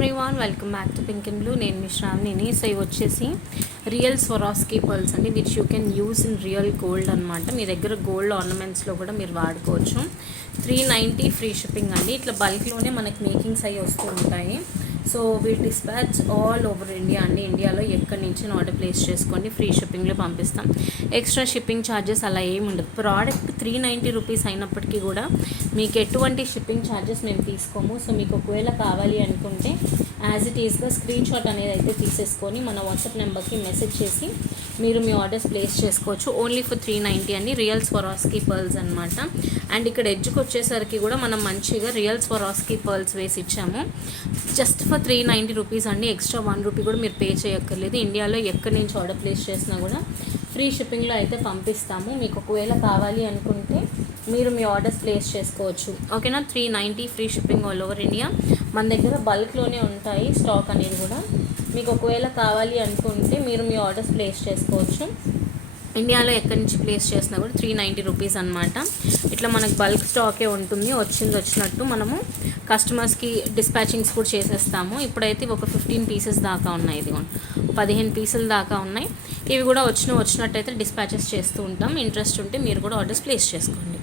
Everyone, welcome back to pink and blue. నేను మీ శ్రావణిని. So ఇవి వచ్చేసి రియల్ స్వరాస్కీ పర్ల్స్ అండి, which you can use in real gold అనమాట. మీ దగ్గర గోల్డ్ ఆర్నమెంట్స్లో కూడా మీరు వాడుకోవచ్చు. 390 ఫ్రీ షిప్పింగ్ అండి. ఇట్లా బల్క్లోనే మనకి మేకింగ్స్ అయ్యి వస్తూ ఉంటాయి. So we dispatch all over India అండి. ఇండియాలో ఎక్కడి నుంచి ఆర్డర్ ప్లేస్ చేసుకోండి, ఫ్రీ షిప్పింగ్లో పంపిస్తాం. ఎక్స్ట్రా షిప్పింగ్ ఛార్జెస్ అలా ఏమి ఉండదు. ప్రోడక్ట్ 390 రూపీస్ అయినప్పటికీ కూడా మీకు ఎటువంటి షిప్పింగ్ ఛార్జెస్ మేము తీసుకోము. సో మీకు ఒకవేళ కావాలి అనుకుంటే యాజ్ ఇట్ ఈస్గా స్క్రీన్ షాట్ అనేది అయితే తీసేసుకొని మన వాట్సాప్ నెంబర్కి మెసేజ్ చేసి మీరు మీ ఆర్డర్స్ ప్లేస్ చేసుకోవచ్చు. ఓన్లీ ఫర్ 390 అండి. రియల్ స్వరాస్కీ పర్ల్స్ అనమాట. అండ్ ఇక్కడ ఎడ్జ్కి వచ్చేసరికి కూడా మనం మంచిగా రియల్ స్వరాస్కీ పర్ల్స్ వేసి ఇచ్చాము. జస్ట్ ఫర్ 390 రూపీస్ అండి. ఎక్స్ట్రా 1 రూపీ కూడా మీరు పే చేయక్కర్లేదు. ఇండియాలో ఎక్కడి నుంచి ఆర్డర్ ప్లేస్ చేసినా కూడా ఫ్రీ షిప్పింగ్లో అయితే పంపిస్తాము. మీకు ఒకవేళ కావాలి అనుకుంటే మీరు మీ ఆర్డర్స్ ప్లేస్ చేసుకోవచ్చు. ఓకేనా? 390 free shipping all over India. మన దగ్గర బల్క్లోనే ఉంటాయి స్టాక్ అనేది కూడా. మీకు ఒకవేళ కావాలి అనుకుంటే మీరు మీ ఆర్డర్స్ ప్లేస్ చేసుకోవచ్చు. ఇండియాలో ఎక్కడి నుంచి ప్లేస్ చేసినా కూడా 390 రూపీస్ అనమాట. ఇట్లా మనకు బల్క్ స్టాకే ఉంటుంది. వచ్చినట్టు మనము కస్టమర్స్కి డిస్పాచింగ్స్ కూడా చేసేస్తాము. ఇప్పుడైతే ఒక 15 పీసెస్ దాకా ఉన్నాయి. ఇది 15 పీసుల దాకా ఉన్నాయి. ఇవి కూడా వచ్చినట్టయితే డిస్పాచెస్ చేస్తూ ఉంటాం. ఇంట్రెస్ట్ ఉంటే మీరు కూడా ఆర్డర్స్ ప్లేస్ చేసుకోండి.